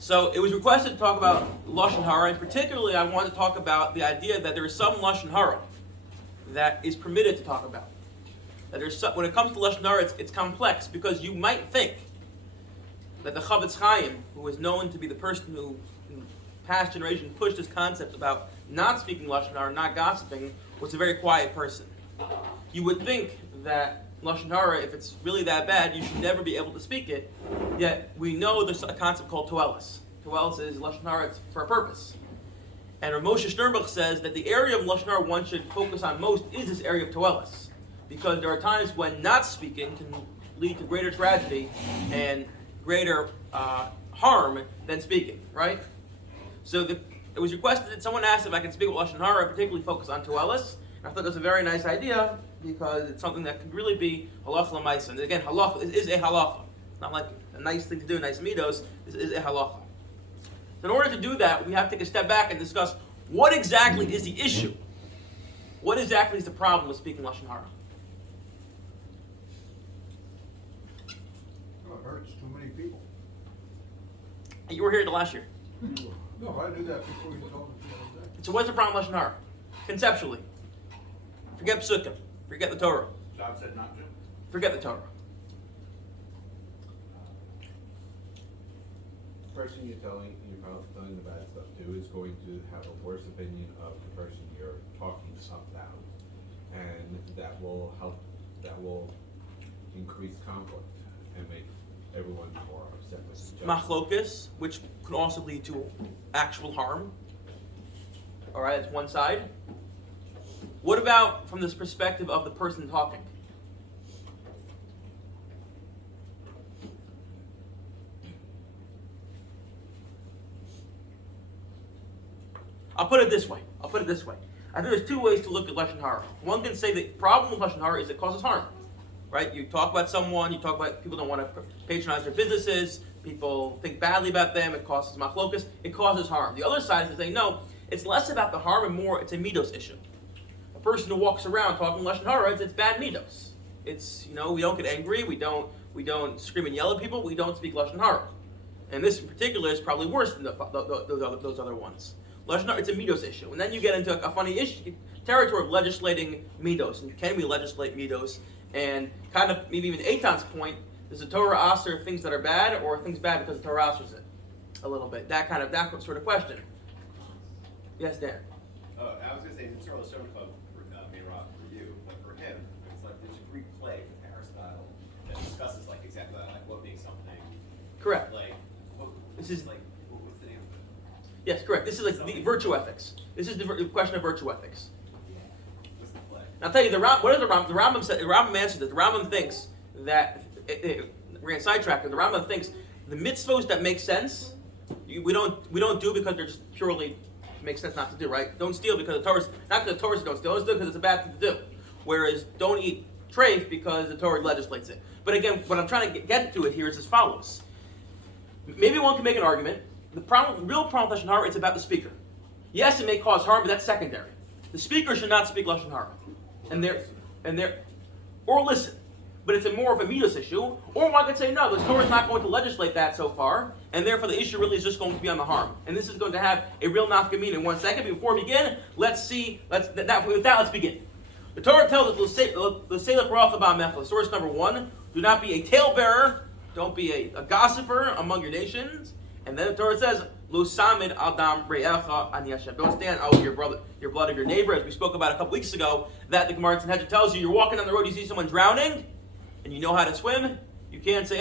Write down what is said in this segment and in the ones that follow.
So it was requested to talk about Lashon Hara, and particularly I want to talk about the idea that there is some Lashon Hara that is permitted to talk about. That there's some, when it comes to Lashon Hara, it's complex, because you might think that the Chavetz Chaim, who is known to be the person who in past generations pushed this concept about not speaking Lashon Hara, not gossiping, was a very quiet person. You would think that Lashon Hara, if it's really that bad, you should never be able to speak it. Yet we know there's a concept called Toelis. Toelis is Lashon Hara, it's for a purpose. And Rav Moshe Sternbuch says that the area of Lashon Hara one should focus on most is this area of Toelis, because there are times when not speaking can lead to greater tragedy and greater harm than speaking, right? So it was requested that someone asked if I can speak with Lashon Hara, particularly focus on Toelis. I thought that was a very nice idea, because it's something that could really be halacha l'maisa. And again, halacha is a halacha. It's not like a nice thing to do, nice midos. This is a halacha. So in order to do that, we have to take a step back and discuss what exactly is the issue. What exactly is the problem with speaking Lashon Hara? Well, it hurts too many people. You were here the last year. No, I knew that before you told me the other day. So what's the problem with Lashon Hara? Conceptually. Forget Psukim. Forget the Torah. God said not to. Forget the Torah. The person you're telling the bad stuff to is going to have a worse opinion of the person you're talking about, and that will increase conflict and make everyone more upset with each other. Machlokas, which could also lead to actual harm. All right, that's one side. What about from this perspective of the person talking? I'll put it this way. I think there's two ways to look at Lashon Hara. One can say the problem with Lashon Hara is it causes harm. Right? You talk about someone, you talk about people don't want to patronize their businesses, people think badly about them, it causes machlokas, it causes harm. The other side is to say, no, it's less about the harm and more it's a midos issue. A person who walks around talking Lashon Hara, it's bad midos. It's, we don't get angry, we don't scream and yell at people, we don't speak Lashon Hara. And this in particular is probably worse than those other ones. Lashon Hara, it's a midos issue. And then you get into a funny issue, territory of legislating midos. And can we legislate midos? And kind of maybe even Eitan's point, does the Torah aser things that are bad, or things bad because the Torah asers it? A little bit. That sort of question. Yes, Dan. I was going to say, it's sort of a Lashon Club for you, but for him, it's like there's a Greek play from Aristotle that discusses like exactly that, like what makes something. Correct. Like, this is like, what's the name of it? Yes, correct. This is like the virtue ethics. This is the question of virtue ethics. What's the play? I'll tell you, the Rambam said. The Rambam answered that. The Rambam thinks that we're going to sidetrack. The Rambam thinks the mitzvos that make sense, we don't do because they're just purely makes sense not to do. Right? Don't steal because the Torah, not because the Torah don't steal. Don't steal because it's a bad thing to do. Whereas don't eat treif because the Torah legislates it. But again, what I'm trying to get to it here is as follows. Maybe one can make an argument. The real problem with Lashon Hara, it's about the speaker. Yes, it may cause harm, but that's secondary. The speaker should not speak Lashon Hara, or listen. But it's more of a midos issue. Or one could say, no, the Torah is not going to legislate that so far, and therefore the issue really is just going to be on the harm. And this is going to have a real nafkamina in 1 second. Before we begin, let's begin. The Torah tells us, source number 1, do not be a talebearer, don't be a gossiper among your nations. And then the Torah says, Lo samid adam re'echa ani Hashem. Don't stand out your blood of your neighbor, as we spoke about a couple weeks ago, that the Gemara in Sanhedrin tells you, you're walking on the road, you see someone drowning, and you know how to swim, you can't say,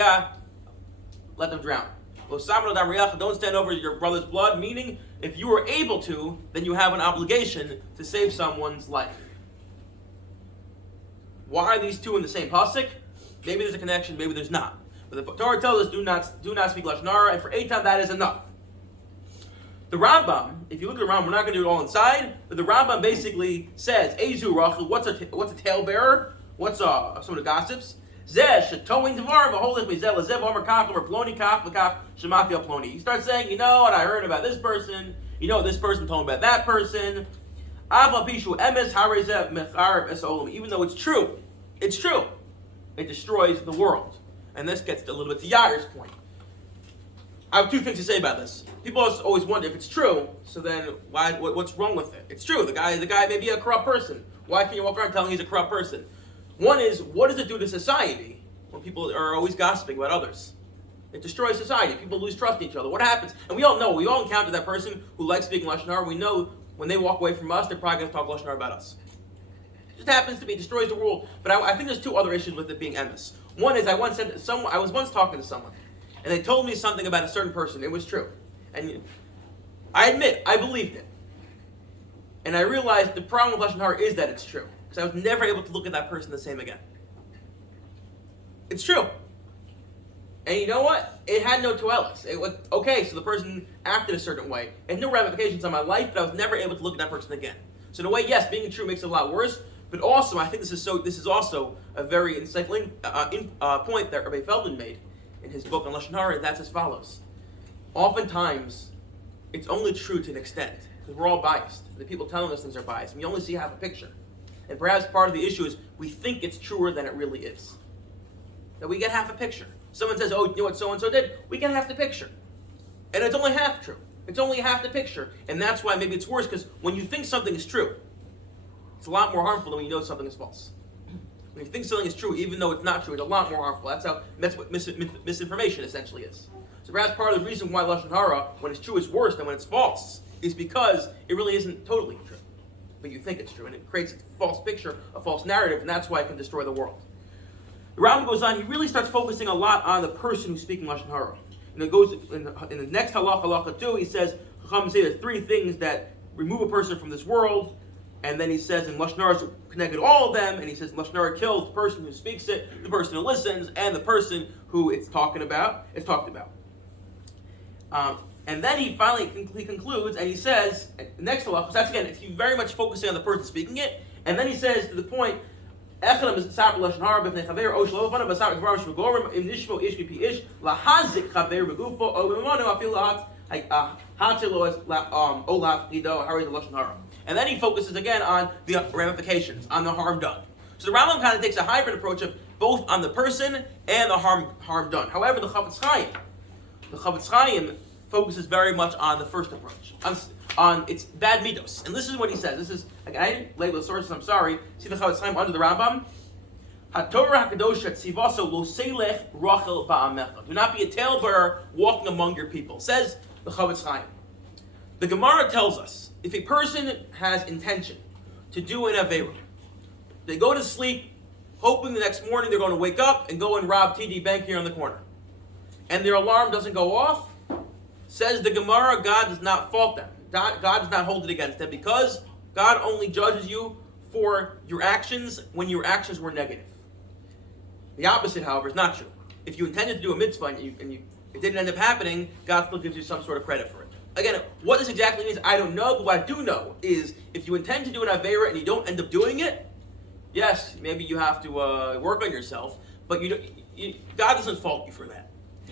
let them drown. Lo samid adam re'echa, don't stand over your brother's blood, meaning, if you are able to, then you have an obligation to save someone's life. Why are these two in the same pasuk? Maybe there's a connection, maybe there's not. But the Torah tells us do not speak Lashon Hara, and for Eitan that is enough. The Rambam, if you look at the Rambam, we're not going to do it all inside, but the Rambam basically says, Ezu Rachel, what's a talebearer? What's someone who gossips? Zeh shetoin devar v'holech mizeh lezev omer kach omer ploni kach v'kach shemati al ploni. You start saying, what I heard about this person. This person told me about that person. Aval pishu emes harezeh mechareb es olam. Even though it's true. It destroys the world. And this gets a little bit to Yair's point. I have two things to say about this. People always wonder if it's true. So then, what's wrong with it? It's true. The guy may be a corrupt person. Why can't you walk around telling he's a corrupt person? One is, what does it do to society when people are always gossiping about others? It destroys society. People lose trust in each other. What happens? And we all know. We all encounter that person who likes speaking Lashon Hara. We know when they walk away from us, they're probably going to talk Lashon Hara about us. It just happens to be. It destroys the world. But I think there's two other issues with it being emes. One is I was once talking to someone, and they told me something about a certain person. It was true. And I admit, I believed it. And I realized the problem with Lashon Hara is that it's true. Because I was never able to look at that person the same again. It's true. And you know what? It had no toelis. It was okay, so the person acted a certain way. It had no ramifications on my life, but I was never able to look at that person again. So in a way, yes, being true makes it a lot worse. But also, I think this is also a very insightful point that Rabbi Feldman made in his book on Lashon Hara, and that's as follows. Oftentimes, it's only true to an extent, because we're all biased. The people telling us things are biased, and we only see half a picture. And perhaps part of the issue is we think it's truer than it really is. That we get half a picture. Someone says, oh, you know what so-and-so did? We get half the picture. And it's only half true. It's only half the picture. And that's why maybe it's worse, because when you think something is true, it's a lot more harmful than when you know something is false. When you think something is true, even though it's not true, it's a lot more harmful. That's what misinformation essentially is. So perhaps part of the reason why Lashon Hara, when it's true, is worse than when it's false, is because it really isn't totally true. But you think it's true, and it creates a false picture, a false narrative, and that's why it can destroy the world. The Rambam goes on, he really starts focusing a lot on the person who's speaking Lashon Hara. And it goes in the next halacha 2, he says, Chacham say there's three things that remove a person from this world, and then he says in Lashon Hara is connected all of them, and he says Lashon Hara kills the person who speaks it, the person who listens, and the person who it's talked about. And then he finally concludes, and he says, next to halacha, that's again, he's very much focusing on the person speaking it, and then he says to the point, Echanam is Saber Lashon Hara b'fnei chaver o shelo v'fanav b'saber dvarim sh'megorim im nishmo ish kipi ish lahazik chaver b'gufo o b'monu afil hatilo olav lido hari the Lashon Hara. And then he focuses again on the ramifications, on the harm done. So the Rambam kind of takes a hybrid approach of both on the person and the harm done. However, the Chafetz Chaim focuses very much on the first approach, on its bad midos. And this is what he says. This is, again, I didn't label the sources, I'm sorry. See the Chafetz Chaim under the Rambam? HaTorah HaKadosh Tzivaso Lo Seilech Rachel Ba'amecha. Do not be a talebearer walking among your people, says the Chafetz Chaim. The Gemara tells us, if a person has intention to do an Aveira, they go to sleep hoping the next morning they're going to wake up and go and rob TD Bank here on the corner. And their alarm doesn't go off, says the Gemara, God does not fault them. God does not hold it against them because God only judges you for your actions when your actions were negative. The opposite, however, is not true. If you intended to do a mitzvah and it didn't end up happening, God still gives you some sort of credit for it. Again, what this exactly means, I don't know, but what I do know is if you intend to do an Aveira and you don't end up doing it, yes, maybe you have to work on yourself, but God doesn't fault you for that.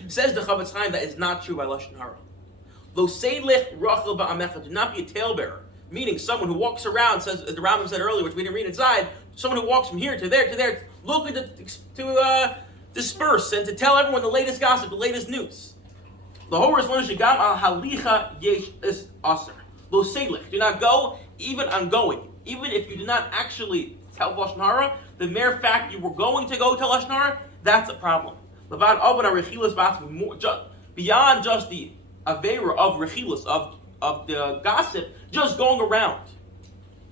Says the Chafetz Chaim that is not true by Lashon Hara. Lo seilech rachel ba'amecha, do not be a talebearer, meaning someone who walks around, says, as the Rambam said earlier, which we didn't read inside, someone who walks from here to there, looking to disperse and to tell everyone the latest gossip, the latest news. The whole response is gam al halicha yesh is aser. Lo seilech, do not go, even on going, even if you do not actually tell Lashon Hara, the mere fact you were going to go tell Lashon Hara, that's a problem. Levad avon rechilas b'atzmi, beyond just the Aveira of rechilas, of the gossip, just going around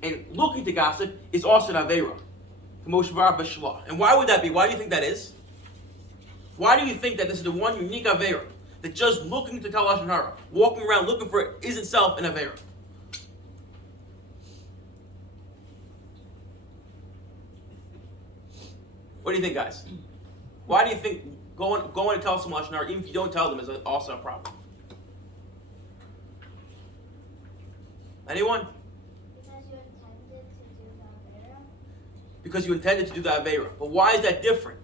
and looking to gossip is also an Aveira. And why would that be? Why do you think that is? Why do you think that this is the one unique Aveira? That just looking to tell Lashon Hara, walking around looking for it, is itself an Aveira? What do you think, guys? Why do you think going to tell someone Lashon Hara, even if you don't tell them, is also a problem? Anyone? Because you intended to do the Aveira. But why is that different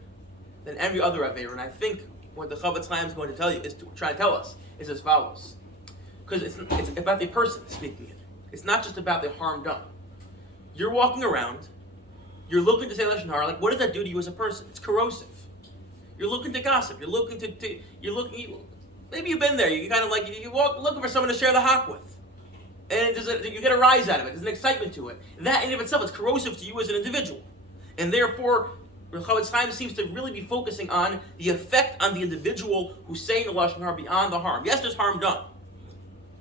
than every other Aveira? And I think what the Chafetz Chaim is going to tell you, is to try to tell us, is as follows. Because it's about the person speaking it. It's not just about the harm done. You're walking around, you're looking to say Lashon Hara, like what does that do to you as a person? It's corrosive. You're looking to gossip. You're looking maybe you've been there. You kind of like, you walk looking for someone to share the hawk with. And you get a rise out of it. There's an excitement to it. That in and of itself is corrosive to you as an individual. And therefore, Rabbi Katz Sunday seems to really be focusing on the effect on the individual who's saying the Lashon Hara beyond the harm. Yes, there's harm done.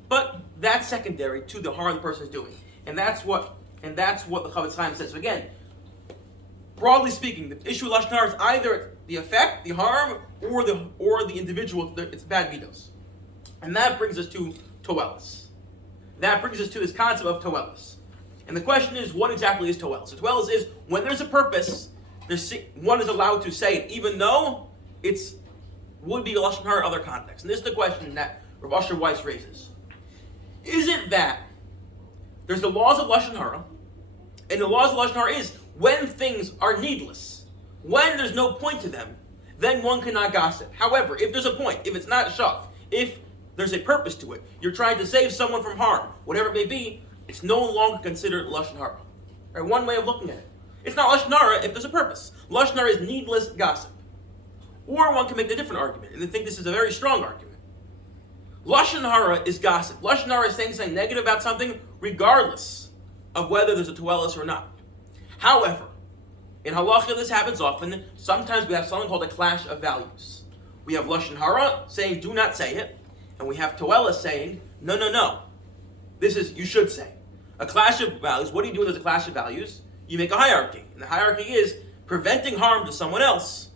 But that's secondary to the harm the person is doing. And that's what the Rabbi Katz Sunday says. So again, broadly speaking, the issue of Lashon Hara is either the effect, the harm, or the individual, it's bad midos. And that brings us to Toelis. That brings us to this concept of Toelis. And the question is, what exactly is Toelis? So Toelis is, when there's a purpose, one is allowed to say it, even though it's would be Lashon Hara in other contexts. And this is the question that Rav Asher Weiss raises. Is it that there's the laws of Lashon Hara, and the laws of Lashon Hara is when things are needless, when there's no point to them, then one cannot gossip. However, if there's a point, if it's not a shav, if there's a purpose to it, you're trying to save someone from harm, whatever it may be, it's no longer considered Lashon Hara. Right? One way of looking at it. It's not Lashon Hara if there's a purpose. Lashon Hara is needless gossip. Or one can make a different argument, and I think this is a very strong argument. Lashon Hara is gossip. Lashon Hara is saying something negative about something regardless of whether there's a Toelis or not. However, in halacha this happens often. Sometimes we have something called a clash of values. We have Lashon Hara saying do not say it, and we have Toelis saying no. This is, you should say. A clash of values, what do you do when there's a clash of values? You make a hierarchy. And the hierarchy is preventing harm to someone else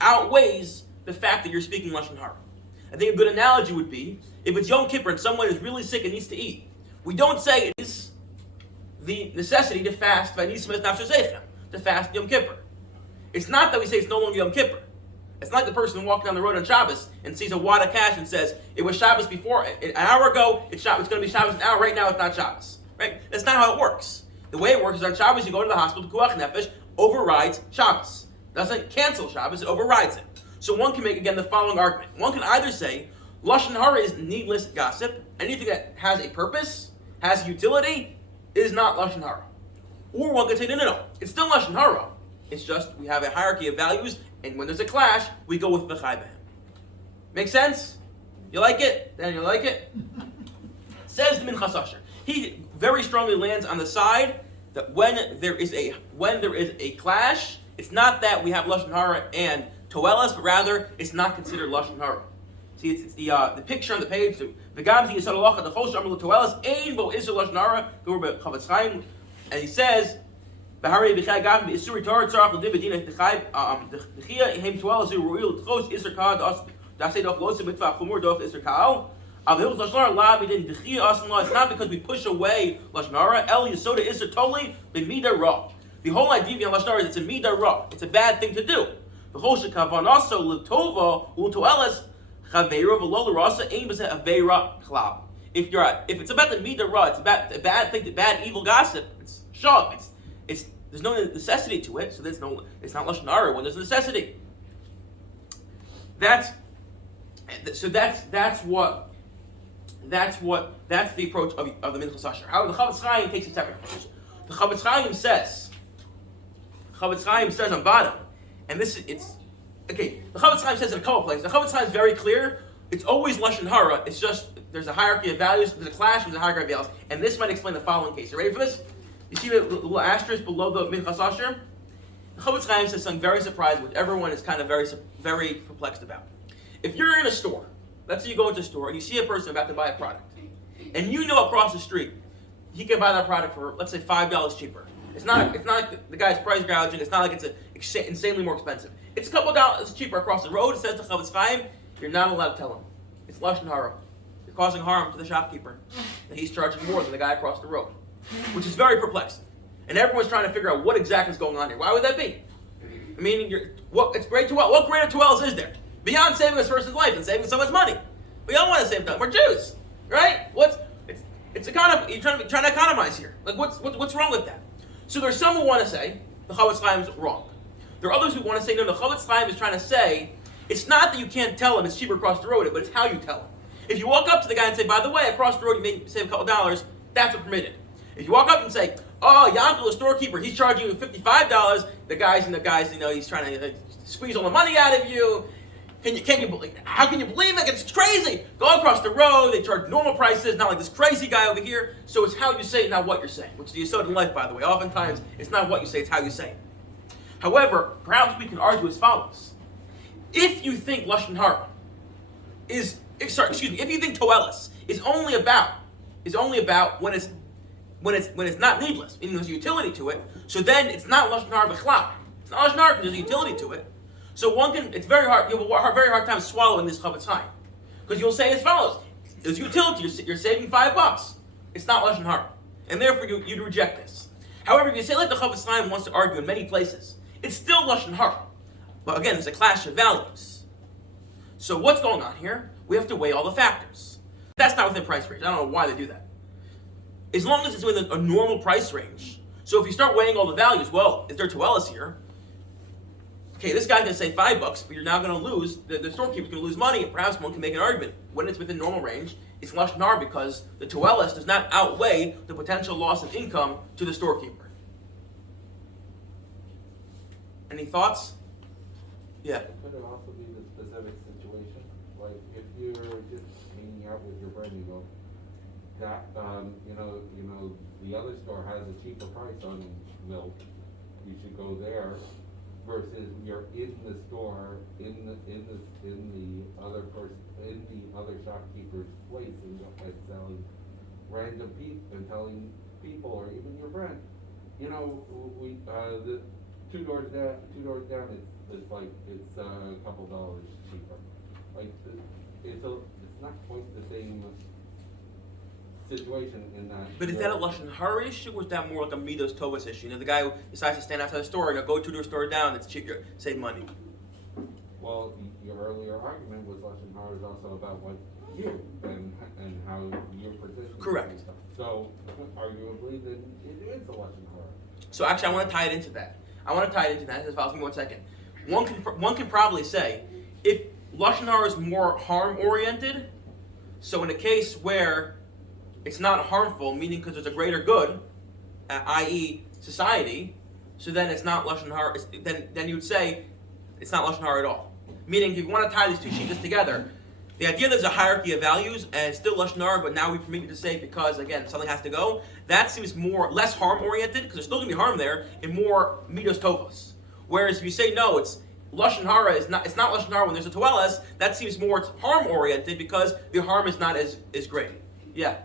outweighs the fact that you're speaking Lashon Hara. I think a good analogy would be, if it's Yom Kippur and someone is really sick and needs to eat, we don't say it is the necessity to fast, to fast Yom Kippur. It's not that we say it's no longer Yom Kippur. It's not like the person walking down the road on Shabbos and sees a wad of cash and says, it was Shabbos before, an hour ago, it's going to be Shabbos now, right now it's not Shabbos. Right? That's not how it works. The way it works is on Shabbos you go to the hospital, Pekuach Nefesh overrides Shabbos. It doesn't cancel Shabbos, it overrides it. So one can make, again, the following argument. One can either say, Lashon Hara is needless gossip. Anything that has a purpose, has utility, is not Lashon Hara. Or one could say, no. It's still Lashon Hara. It's just, we have a hierarchy of values, and when there's a clash, we go with B'chai B'hem. Make sense? You like it? Dan, you like it? Says the Minchas Asher. He very strongly lands on the side that when there is a clash, it's not that we have Lashon Hara and Toelis, but rather it's not considered Lashon Hara. See, it's the picture on the page. V'gam zi yisod halacha d'chol she'amar Toelis ein bo iser Lashon Hara. Go over Chavetz Chaim, and he says, "V'harei b'chai gam b'isuri Torah tzarach l'div b'dina d'chai d'chia hem Toelis hu ro'il d'chos iser ka d'asei doch losim mitzvah chumur doch iser ka'al." It's not because we push away Lashon Hara. El Yesoda Iser Totally B'Mida Ra. The whole idea behind Lashon Hara is it's a Mida Ra. It's a bad thing to do. The whole Shekavan also L'Tova U'Toelis Chaveira V'Lo L'Rasa Ein B'Zeh Aveira Klab. If it's about the Mida Ra, it's about a bad thing, bad evil gossip. It's shav. It's there's no necessity to it, so it's not Lashon Hara when there's a necessity. That's the approach of the Minchas Asher. However, the Chavetz Chaim takes a separate approach. The Chavetz Chaim says on bottom, and the Chavetz Chaim says in a couple places. The Chavetz Chaim is very clear. It's always Lashon Hara. It's just there's a hierarchy of values. There's a clash. There's a hierarchy of values, and this might explain the following case. You ready for this? You see the little asterisk below the Minchas Asher? The Chavetz Chaim says something very surprising, which everyone is kind of very, very perplexed about. If you're in a store. Let's say you go into a store and you see a person about to buy a product. And you know across the street, he can buy that product for, let's say, $5 cheaper. It's not like the guy's price gouging. It's not like it's insanely more expensive. It's a couple dollars cheaper across the road. It says to Chavetz Chaim, you're not allowed to tell him. It's Lashon Hara. You're causing harm to the shopkeeper. And he's charging more than the guy across the road. Which is very perplexing. And everyone's trying to figure out what exactly is going on here. Why would that be? I mean, it's great to what greater Toelis is there? Beyond saving this person's life and saving someone's money. We don't want to save them. We're Jews, right? It's you're trying to economize here. Like what's wrong with that? So there's some who want to say the Chavetz Chaim is wrong. There are others who want to say no. The Chavetz Chaim is trying to say it's not that you can't tell him it's cheaper across the road, but it's how you tell him. If you walk up to the guy and say, by the way, across the road you may save a couple dollars, that's permitted. If you walk up and say, oh, Yankel, the storekeeper, he's charging you $55. The guy's he's trying to squeeze all the money out of you. How can you believe it? It's crazy. Go across the road, they charge normal prices, not like this crazy guy over here. So it's how you say it, not what you're saying, which is the yesod in life, by the way. Oftentimes, it's not what you say, it's how you say it. However, perhaps we can argue as follows. If you think Lashon Hara if you think Toelis is only about when it's not needless, meaning there's a utility to it, so then it's not Lashon Hara b'chlal. It's not Lashon Hara because there's a utility to it. So it's very hard, you have a very hard time swallowing this Chavetz Chaim. Because you'll say as follows, there's utility, you're saving $5. It's not Lashon Hara. And therefore you'd reject this. However, if you say like the Chavetz Chaim wants to argue in many places, it's still Lashon Hara. But again, there's a clash of values. So what's going on here? We have to weigh all the factors. That's not within price range. I don't know why they do that. As long as it's within a normal price range. So if you start weighing all the values, well, is there Toelis here? Okay, this guy's going to say $5, but you're now going to lose, the storekeeper's going to lose money, and perhaps one can make an argument. When it's within normal range, it's Lashon Hara because the Toelis does not outweigh the potential loss of income to the storekeeper. Any thoughts? Yeah. Could it also be the specific situation? Like if you're just hanging out with your friend, you go, that the other store has a cheaper price on milk. You should go there. Versus you're in the store in the other shopkeeper's place and selling random people and telling people or even your friend, we the two doors down it's a couple dollars cheaper. Like it's not quite the same situation in that. But is that a Lashon Hara issue, or is that more like a Midos Tovas issue? The guy who decides to stand outside the store and go two-door store down, it's cheaper, save money. Well, your earlier argument was Lashon Hara is also about what you and how you're positioned. Correct. So, arguably, then it is a Lashon Hara. So actually, I want to tie it into that. Just follow me 1 second. One can probably say, if Lashon Hara is more harm-oriented, so in a case where it's not harmful, meaning because there's a greater good, i.e. society, so then it's not Lashon Hara, then you would say it's not Lashon Hara at all. Meaning, if you want to tie these two sheets together, the idea that there's a hierarchy of values, and it's still Lashon Hara, but now we permit you to say because, again, something has to go, that seems less harm-oriented, because there's still going to be harm there, and more Midos Tovos. Whereas if you say, no, it's Lashon Hara, it's not Lashon Hara when there's a Toelis, that seems more harm-oriented, because the harm is not as great. Yeah?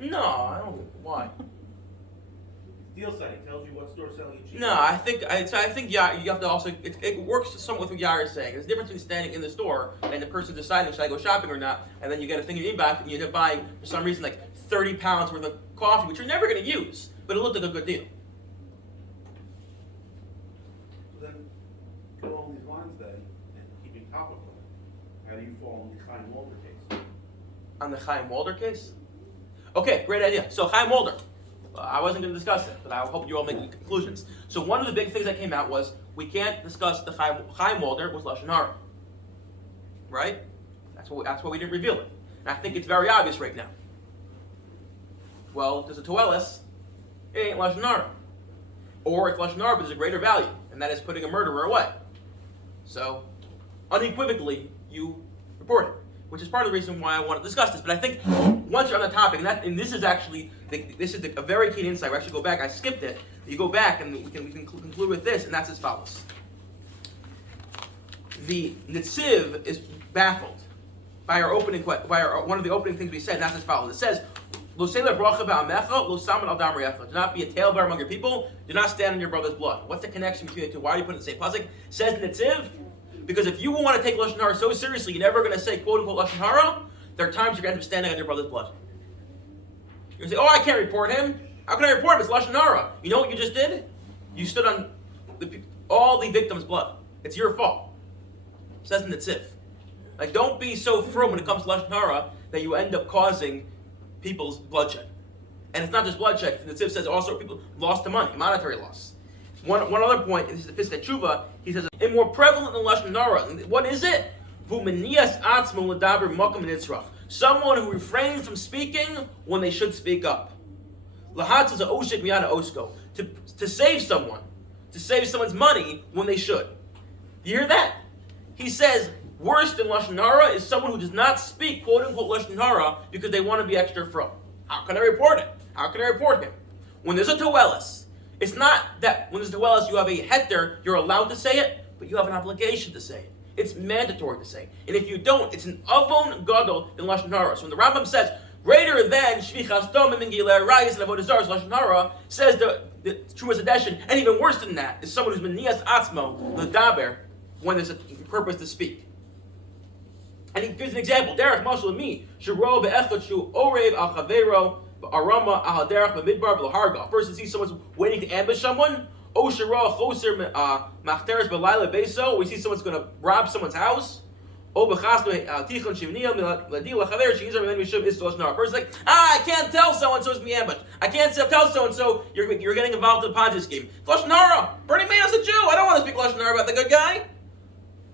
No, I don't. Why? Deal site tells you what store's selling it cheap. No, I think yeah, you have to also. It works somewhat with what Yair is saying. There's a difference between standing in the store and the person deciding should I go shopping or not, and then you get a thing in your inbox and you end up buying for some reason like 30 pounds worth of coffee, which you're never going to use, but it looked like a good deal. So then, go along these lines then, and keeping top of them. How do you fall in the Chaim Walder case? On the Chaim Walder case? Okay, great idea. So Chaim Walder. I wasn't going to discuss it, but I hope you all make conclusions. So one of the big things that came out was we can't discuss the Chaim Walder with Lashon Hara. Right? That's why we didn't reveal it. And I think it's very obvious right now. Well, if there's a Toelis, it ain't Lashon Hara. Or if Lashon Hara, but there's a greater value, and that is putting a murderer away. So, unequivocally, you report it, which is part of the reason why I want to discuss this. But I think once you're on the topic, and this is actually a very keen insight. We actually go back. I skipped it. You go back, and we can conclude with this, and that's as follows. The Netziv is baffled by our opening one of the opening things we said, and that's as follows. It says, "Lo seila bracha ba'amecha, lo saman al dam re'echa." Do not be a talebearer among your people. Do not stand in your brother's blood. What's the connection between the two? Why do you put it in the same pasuk? Says Netziv. Because if you want to take Lashon Hara so seriously, you're never going to say quote-unquote Lashon Hara, there are times you're going to end up standing on your brother's blood. You're going to say, I can't report him. How can I report him? It's Lashon Hara. You know what you just did? You stood on all the victim's blood. It's your fault. It says in the Tzif. Like, don't be so frum when it comes to Lashon Hara that you end up causing people's bloodshed. And it's not just bloodshed. The Tzif says also people lost to money, monetary loss. One other point, this is the Piskei Tshuva, he says, it's more prevalent than Lashon Hara. What is it? Someone who refrains from speaking when they should speak up. To to save someone's money when they should. You hear that? He says, worse than Lashon Hara is someone who does not speak quote-unquote Lashon Hara because they want to be extra from. How can I report it? How can I report him? When there's a Toelis, it's not that when there's a Toelis you have a heter, you're allowed to say it, but you have an obligation to say it. It's mandatory to say. And if you don't, it's an avon gadol than Lashon Hara. So when the Rambam says, greater than Shvichas Domim and Gilei Rayis and Avodah Zarah, Lashon Hara, says the Trumas Hadeshin, and even worse than that, is someone who's Menias Atzmo, the Daber, when there's a purpose to speak. And he gives an example. Derech Mashal Mi, Shiro Be'echot Shu Orev Al Chavero Arama Al Derech B'Midbar V'Harga. A person sees someone's waiting to ambush someone. O Shiro Choser Machteres B'Laila Beso. We see someone's going to rob someone's house. O B'Chasno Tichon Shivniyah L'Adi L'Chaver Sheyizar V'Men Mishum Istos Nar. A person's like, I can't tell so-and-so it's me ambushed. I can't tell so-and-so you're getting involved in the Ponzi scheme. Lashon Hara. Burning Man is a Jew. I don't want to speak Lashon Hara about the good guy.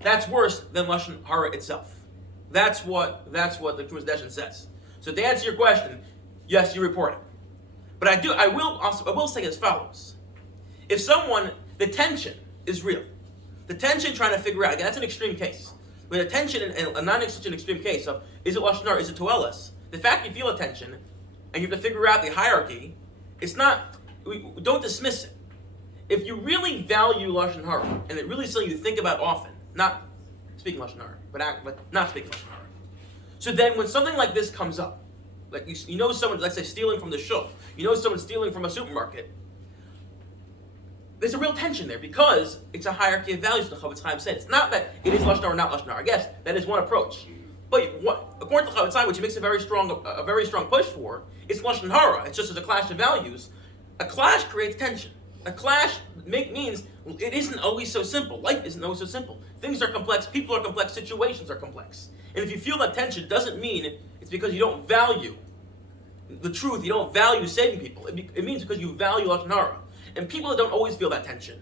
That's worse than Lashon Hara itself. That's what the Trumas Hadeshin says. So to answer your question, yes, you report it. But I will say as follows. If the tension is real. The tension trying to figure out, again, that's an extreme case. But the tension, and not such an extreme case of, is it Lashon Hara, is it Toelis? The fact you feel a tension, and you have to figure out the hierarchy, don't dismiss it. If you really value Lashon Hara, and it really is something you think about often, not speaking Lashon Hara, but not speaking Lashon Hara. So then when something like this comes up, like you know someone, let's say stealing from the shul, you know someone stealing from a supermarket, there's a real tension there because it's a hierarchy of values, the Chavetz Chaim said. It's not that it is Lashon Hara or not Lashon Hara. I guess that is one approach. But according to the Chavetz Chaim, which he makes a very strong push for, it's Lashon Hara. It's just as a clash of values. A clash creates tension. A clash means it isn't always so simple. Life isn't always so simple. Things are complex, people are complex, situations are complex. And if you feel that tension, it doesn't mean it's because you don't value the truth, you don't value saving people. It means because you value Lashon Hara. And people that don't always feel that tension,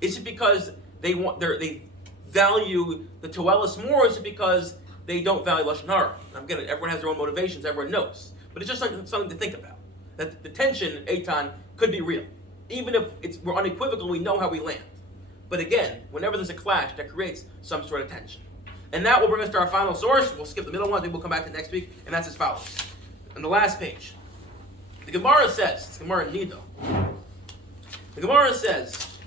is it because they value the Toelis more, or is it because they don't value Lashon Hara? Again, everyone has their own motivations, everyone knows. But it's just something to think about. That the tension, Eitan, could be real. Even if we're unequivocal, we know how we land. But again, whenever there's a clash, that creates some sort of tension. And that will bring us to our final source. We'll skip the middle one, I think we'll come back to next week, and that's as follows. On the last page, the Gemara says, it's Gemara Nido. The Gemara says,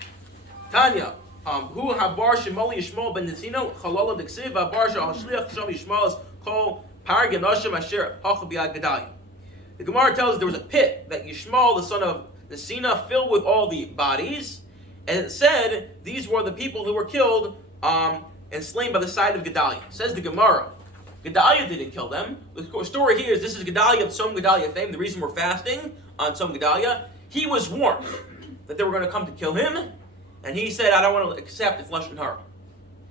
Tanya, Hu habar shemoli yishmol ben nesino chalala d'ksiv habar shehashliach shom yishmol kol par genoshim asher hachu b'yad Gedalia. The Gemara tells us there was a pit that Yishmael, the son of Nesina, filled with all the bodies, and it said these were the people who were killed and slain by the side of Gedalia. Says the Gemara, Gedalia didn't kill them. The story here is this is Gedalia of Tzom Gedalia fame. The reason we're fasting on Tzom Gedalia, he was warned that they were going to come to kill him, and he said, I don't want to accept it's Lashon Hara.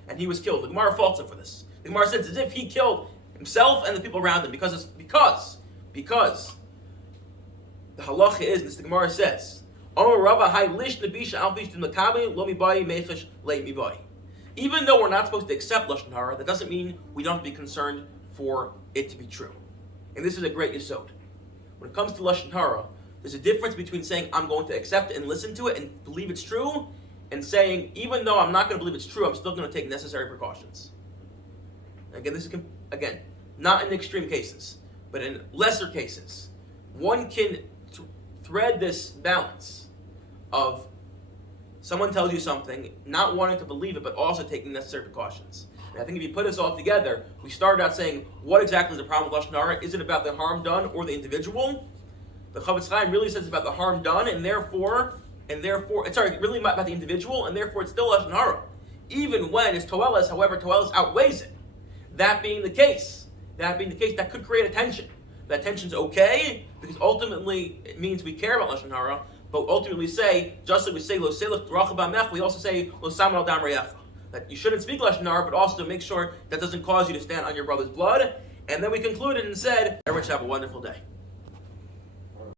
And he was killed. The Gemara faults him for this. The Gemara says as if he killed himself and the people around him because the halacha is, and the Gemara says, even though we're not supposed to accept Lashon Hara, that doesn't mean we don't have to be concerned for it to be true. And this is a great yesod. When it comes to Lashon Hara, there's a difference between saying I'm going to accept it and listen to it and believe it's true, and saying even though I'm not going to believe it's true, I'm still going to take necessary precautions. Again, this is not in extreme cases, but in lesser cases, one can thread this balance of someone tells you something, not wanting to believe it, but also taking necessary precautions. And I think if you put this all together, we started out saying, what exactly is the problem with Lashon Hara? Is it about the harm done or the individual? The Chavetz Chaim really says it's about the harm done, and therefore, really about the individual, and therefore it's still Lashon Hara. Even when it's Toelis, however, Toelis outweighs it. That being the case, that could create a tension. That tension's okay, because ultimately it means we care about Lashon Hara, but ultimately say, just like we say, Lo Selech D'Rachah B'Amech, we also say, Lo Saman Al Dam Reyecha. That you shouldn't speak Lashon Hara, but also to make sure that doesn't cause you to stand on your brother's blood. And then we concluded and said, everyone should have a wonderful day.